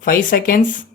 5 seconds.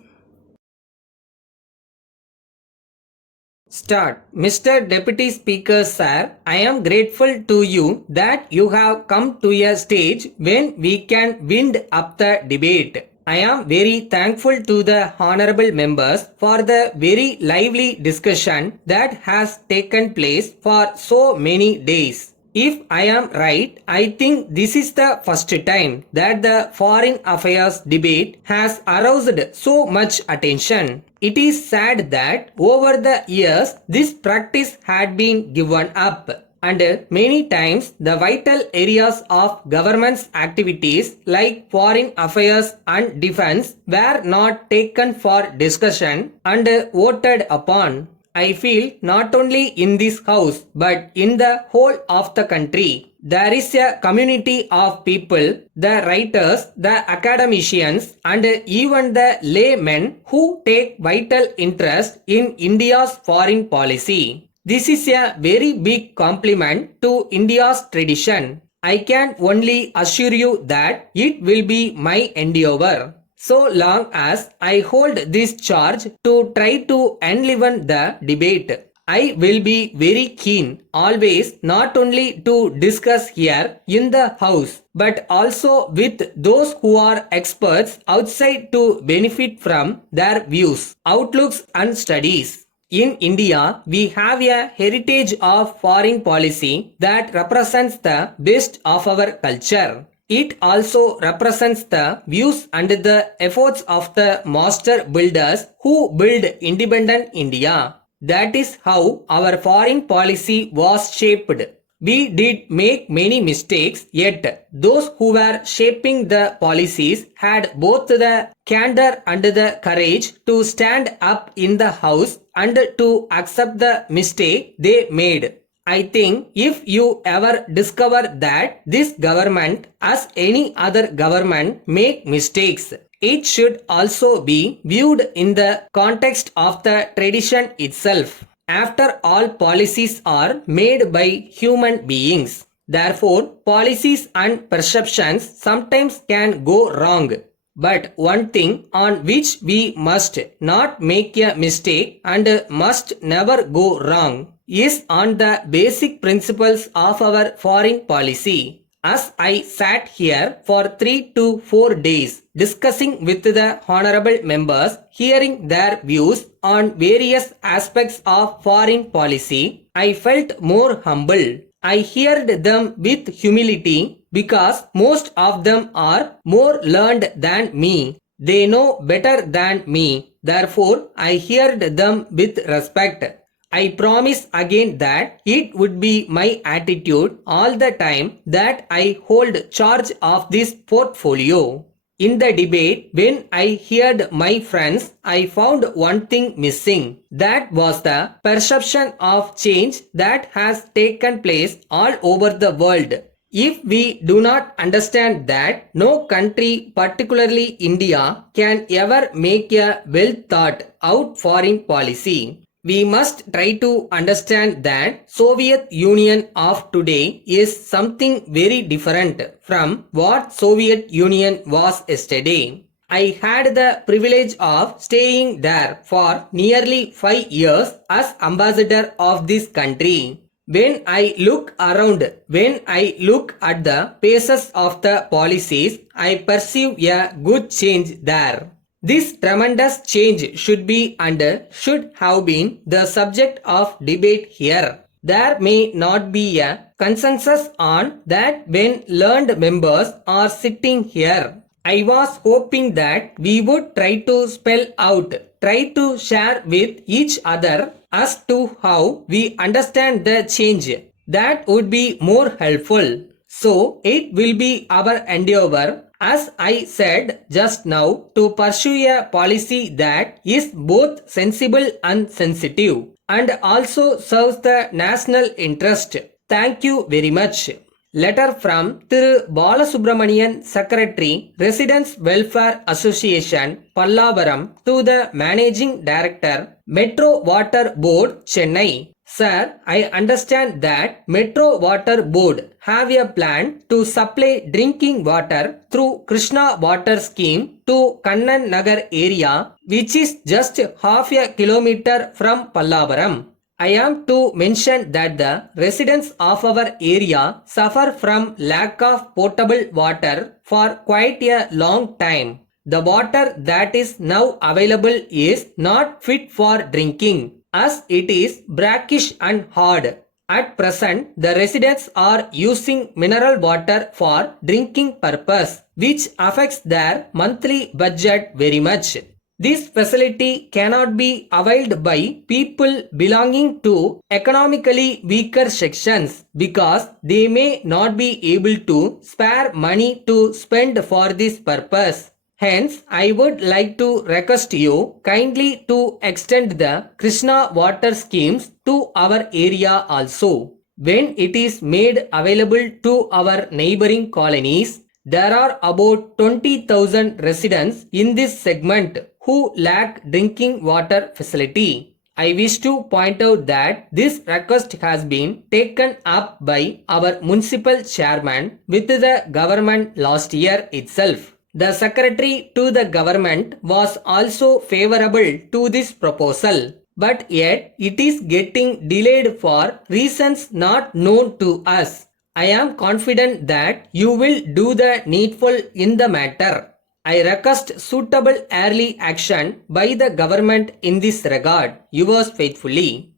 Start. Mr. Deputy Speaker, sir, I am grateful to you that you have come to a stage when we can wind up the debate. I am very thankful to the honorable members for the very lively discussion that has taken place for so many days. If I am right, I think this is the first time that the foreign affairs debate has aroused so much attention. It is sad that over the years this practice had been given up, and many times the vital areas of government's activities like foreign affairs and defense were not taken for discussion and voted upon. I feel not only in this house but in the whole of the country there is a community of people, the writers, the academicians, and even the laymen who take vital interest in India's foreign policy. This is a very big compliment to India's tradition. I can only assure you that it will be my endeavor, so long as I hold this charge to try to enliven the debate. I will be very keen always not only to discuss here in the house but also with those who are experts outside to benefit from their views, outlooks and studies. In India, we have a heritage of foreign policy that represents the best of our culture. It also represents the views and the efforts of the master builders who built independent India. That is how our foreign policy was shaped. We did make many mistakes, yet those who were shaping the policies had both the candor and the courage to stand up in the house and to accept the mistake they made. I think if you ever discover that this government, as any other government, make mistakes, it should also be viewed in the context of the tradition itself. After all, policies are made by human beings. Therefore, policies and perceptions sometimes can go wrong. But one thing on which we must not make a mistake and must never go wrong is on the basic principles of our foreign policy. As I sat here for 3 to 4 days discussing with the honorable members, hearing their views on various aspects of foreign policy, I felt more humble. I heard them with humility because most of them are more learned than me. They know better than me. Therefore, I heard them with respect. I promise again that it would be my attitude all the time that I hold charge of this portfolio. In the debate, when I heard my friends, I found one thing missing. That was the perception of change that has taken place all over the world. If we do not understand that no country, particularly India, can ever make a well thought out foreign policy, we must try to understand that Soviet Union of today is something very different from what Soviet Union was yesterday. I had the privilege of staying there for nearly 5 years as ambassador of this country. When I look around, when I look at the paces of the policies, I perceive a good change there. This tremendous change should be and should have been the subject of debate here. There may not be a consensus on that when learned members are sitting here. I was hoping that we would try to spell out, try to share with each other as to how we understand the change. That would be more helpful. So it will be our endeavor, as I said just now, to pursue a policy that is both sensible and sensitive and also serves the national interest. Thank you very much. Letter from Thiru Balasubramanian, Secretary, Residents Welfare Association, Pallavaram, to the Managing Director, Metro Water Board, Chennai. Sir, I understand that Metro Water Board have a plan to supply drinking water through Krishna Water Scheme to Kannan Nagar area, which is just half a kilometer from Pallavaram. I am to mention that the residents of our area suffer from lack of potable water for quite a long time. The water that is now available is not fit for drinking, as it is brackish and hard. At present, the residents are using mineral water for drinking purpose, which affects their monthly budget very much. This facility cannot be availed by people belonging to economically weaker sections because they may not be able to spare money to spend for this purpose. Hence, I would like to request you kindly to extend the Krishna water schemes to our area also. When it is made available to our neighboring colonies, there are about 20,000 residents in this segment who lack drinking water facility. I wish to point out that this request has been taken up by our municipal chairman with the government last year itself. The secretary to the government was also favorable to this proposal, but yet it is getting delayed for reasons not known to us. I am confident that you will do the needful in the matter. I request suitable early action by the government in this regard. Yours faithfully.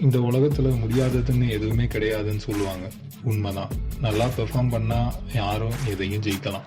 இந்த உலகத்துல முடியாததுன்னு எதுவுமே கிடையாதுன்னு சொல்லுவாங்க. உண்மைதான். நல்லா perform பண்ணா யாரும் எதையும் ஜெயிக்கலாம்.